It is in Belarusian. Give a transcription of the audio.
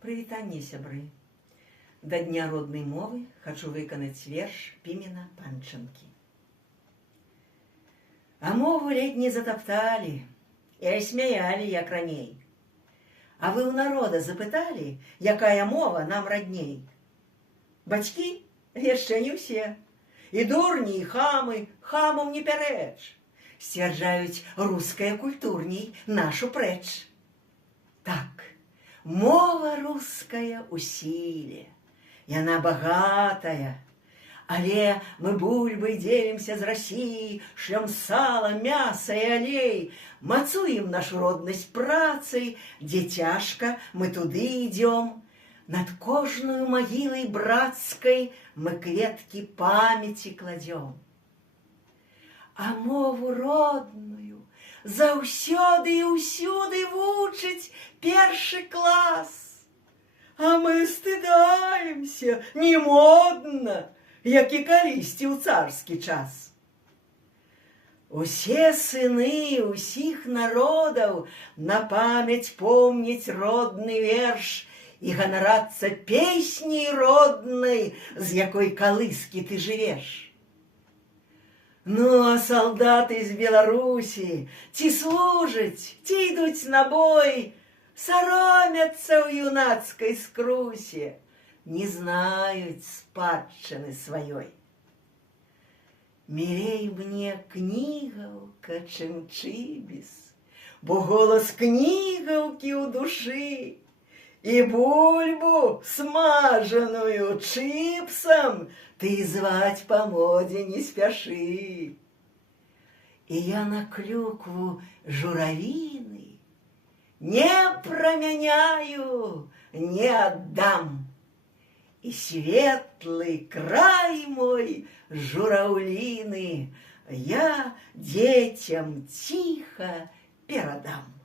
Прывітанне, сябры! Да дня роднай мовы хачу выканаць верш Пімена Панчынкі. А мову ледь не затапталі і асмяялі, як раней. А вы ў народа запыталі, якая мова нам радней? Бацькі яшчэ не ўсе. І дурні, і хамы хамам не пярэч. Сцвярджаюць, руская культурней нашу прэч. Так, мова руская ў сіле, яна багатая, але мы бульбай дзелімся з Расіі, шлём сала, мяса і алей, мацуем нашу роднасць працай, дзе цяжка, мы туды ідём. Над кожнаю магілай брацкай мы кветкі памяці кладзём. А мову родную заўсёды і ўсюды вучыць першы клас. А мы стыдаемся, не модна, як і калісьці ў царскі час. Усе сыны ўсіх народаў на памяць помніць родны верш і ганарацца песняй роднай, з якой калыскі ты жывеш. Ну, а салдаты з Беларусі ці служаць, ці ідуць на бой, саромяцца ў юнацкай скрусе, не знаюць спадчыны сваёй. Мілей мне кнігаўка, чым чыбіс, бо голас кнігаўкі ў душы, і бульбу смажаную чыпсам ты зваць па модзе не спяшы. І я на клюкву журавіны не прамяняю, не аддам. І светлы край мой жураўліны я дзецям ціха перадам.